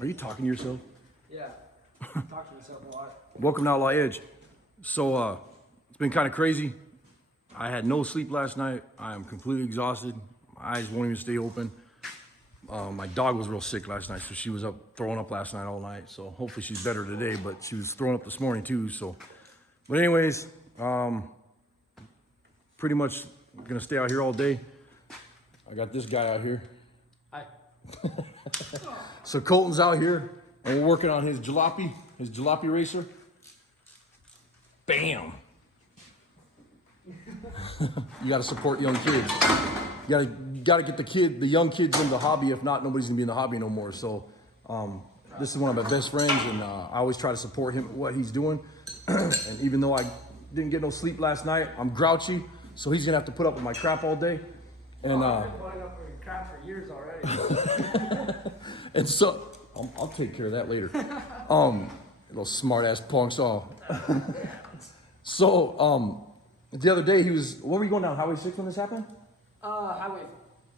Are you talking to yourself? Yeah. Talk to myself a lot. Welcome to Outlaw Edge. So, it's been kind of crazy. I had no sleep last night. I am completely exhausted. My eyes won't even stay open. My dog was real sick last night, so she was up throwing up last night all night. So hopefully she's better today, but she was throwing up this morning too. So, but anyways, pretty much gonna stay out here all day. I got this guy out here. Hi. So Colton's out here, and we're working on his jalopy racer. Bam! You gotta support young kids. You gotta get the young kids into the hobby. If not, nobody's gonna be in the hobby no more. So, this is one of my best friends, and I always try to support him what he's doing. And even though I didn't get no sleep last night, I'm grouchy, so he's gonna have to put up with my crap all day. And I've been putting up with your crap for years already. and so I'll take care of that later. Little smart ass punks all. So the other day what were you going down Highway 6 when this happened? Highway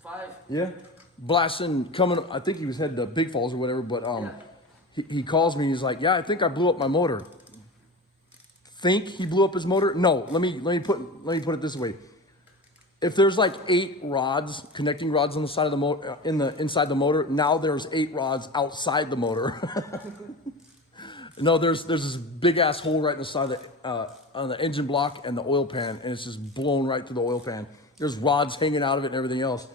5. Yeah. Blasting, I think he was headed to Big Falls or whatever, but he calls me, he's like, yeah, I think I blew up my motor. Think he blew up his motor? No, let me put it this way. If there's like 8 rods, connecting rods on the side of the motor, inside the motor, now there's 8 rods outside the motor. No, there's this big ass hole right in the side of on the engine block and the oil pan, and it's just blown right through the oil pan. There's rods hanging out of it and everything else.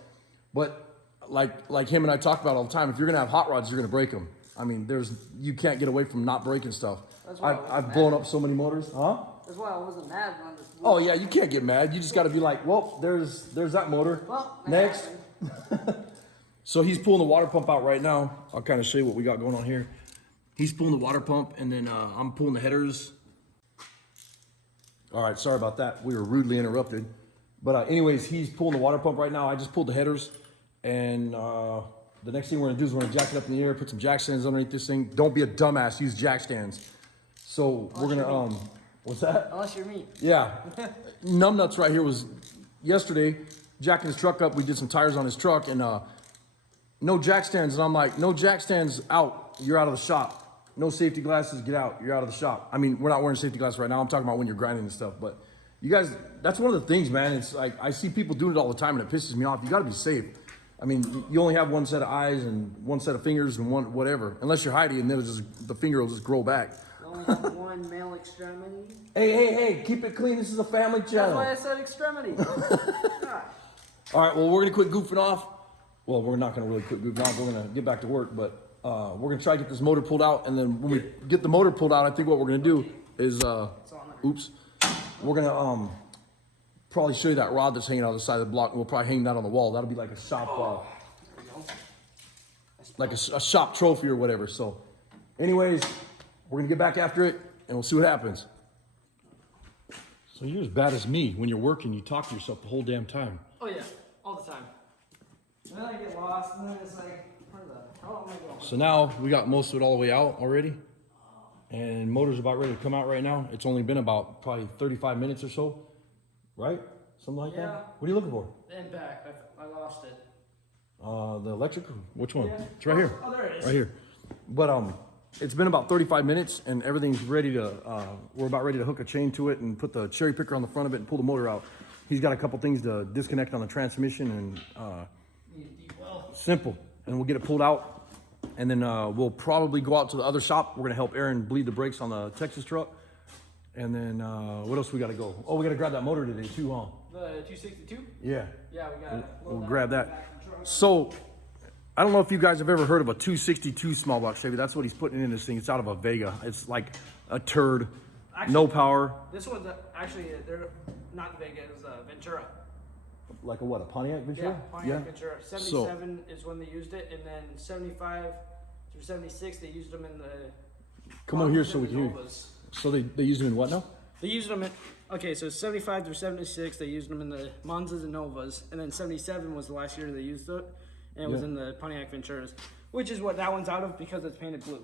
But like him and I talk about all the time, if you're gonna have hot rods, you're gonna break them. I mean, you can't get away from not breaking stuff. I've blown up so many motors, huh? That's why I wasn't mad when this blew Oh yeah, you can't get mad. You just got to be like, well, there's that motor. Well, next. So he's pulling the water pump out right now. I'll kind of show you what we got going on here. He's pulling the water pump, and then I'm pulling the headers. All right, sorry about that. We were rudely interrupted. But anyways, he's pulling the water pump right now. I just pulled the headers, and the next thing we're gonna do is we're gonna jack it up in the air, put some jack stands underneath this thing. Don't be a dumbass. Use jack stands. So we're gonna what's that? Unless you're me. Yeah. Numbnuts right here was yesterday jacking his truck up. We did some tires on his truck, and no jack stands. And I'm like, no jack stands, out. You're out of the shop. No safety glasses, get out. You're out of the shop. I mean, we're not wearing safety glasses right now. I'm talking about when you're grinding and stuff. But you guys, that's one of the things, man. It's like I see people doing it all the time, and it pisses me off. You got to be safe. I mean, you only have one set of eyes and one set of fingers and one whatever. Unless you're Heidi, and then the finger will just grow back. You only have one male extremity. Hey, keep it clean. This is a family channel. That's why I said extremity. Gosh. All right, well, we're going to quit goofing off. Well, we're not going to really quit goofing off. We're going to get back to work, but we're going to try to get this motor pulled out. And then when we get the motor pulled out, I think what we're going to do is, we're going to probably show you that rod that's hanging out of the side of the block. And we'll probably hang that on the wall. That'll be like a shop, a shop trophy or whatever. So anyways, we're going to get back after it, and we'll see what happens. So you're as bad as me. When you're working, you talk to yourself the whole damn time. Oh yeah, all the time. And then I get lost, and then it's like, where the hell am I going? So now we got most of it all the way out already. And motor's about ready to come out right now. It's only been about probably 35 minutes or so. Right? Something like that? What are you looking for? And back, I lost it. The electric? Which one? Yeah. It's right here. Oh, there it is. Right here. But it's been about 35 minutes, and everything's ready to, we're about ready to hook a chain to it and put the cherry picker on the front of it and pull the motor out. He's got a couple things to disconnect on the transmission, and simple. And we'll get it pulled out, and then we'll probably go out to the other shop. We're gonna help Aaron bleed the brakes on the Texas truck. And then what else we gotta go? Oh, we gotta grab that motor today too, huh? The 262? Yeah. Yeah, we got it. We'll grab that. So, I don't know if you guys have ever heard of a 262 small block Chevy. That's what he's putting in this thing. It's out of a Vega. It's like a turd. Actually, no power. This one's actually, they're not the Vega, it was a Ventura. Like a what, a Pontiac Ventura? Yeah, Pontiac Ventura. 77 is when they used it, and then 75 through 76, they used them in the... Come on here so we can hear. Novas. So they used them in what now? They used them in, okay, so 75 through 76, they used them in the Monzas and Novas, and then 77 was the last year they used it, and it was in the Pontiac Venturas, which is what that one's out of because it's painted blue.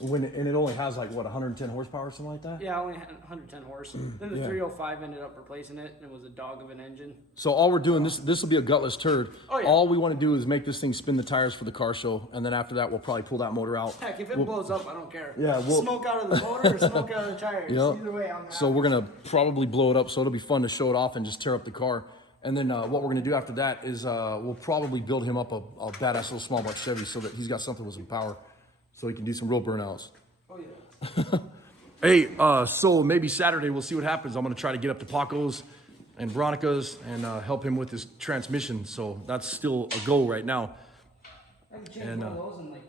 And it only has like what 110 horsepower or something like that. Yeah, only 110 horse. Then the Yeah. 305 ended up replacing it, and it was a dog of an engine. So all we're doing this will be a gutless turd. Oh, yeah. All we want to do is make this thing spin the tires for the car show, and then after that we'll probably pull that motor out. Heck, if it blows up, I don't care. Yeah, smoke out of the motor or smoke out of the tires. Yep. Either way, I'm happy. So we're gonna probably blow it up, so it'll be fun to show it off and just tear up the car. And then what we're gonna do after that is we'll probably build him up a badass little small block Chevy so that he's got something with some power, so he can do some real burnouts. Oh yeah. Hey, so maybe Saturday we'll see what happens. I'm gonna try to get up to Paco's and Veronica's and help him with his transmission. So that's still a goal right now. I can change And, one of those in like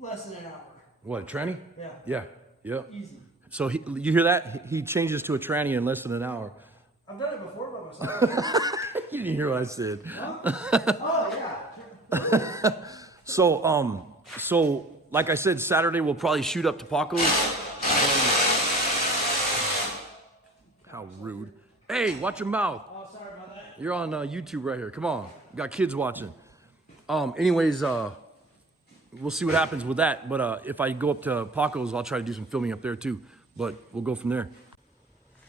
less than an hour. What, tranny? Yeah. Yeah, yeah. Easy. So you hear that? He changes to a tranny in less than an hour. I've done it before by myself. You didn't hear what I said. Oh yeah. So like I said, Saturday we'll probably shoot up to Paco's. How rude. Hey, watch your mouth. Oh, sorry about that. You're on YouTube right here. Come on. Got kids watching. Anyways, we'll see what happens with that. But if I go up to Paco's, I'll try to do some filming up there too. But we'll go from there.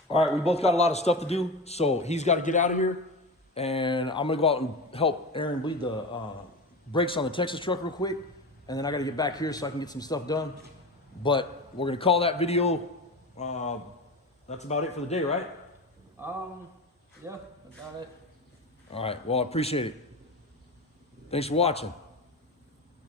All right, we both got a lot of stuff to do. So he's got to get out of here. And I'm going to go out and help Aaron bleed the brakes on the Texas truck real quick. And then I got to get back here so I can get some stuff done. But we're going to call that video. That's about it for the day, right? Yeah, about it. All right. Well, I appreciate it. Thanks for watching.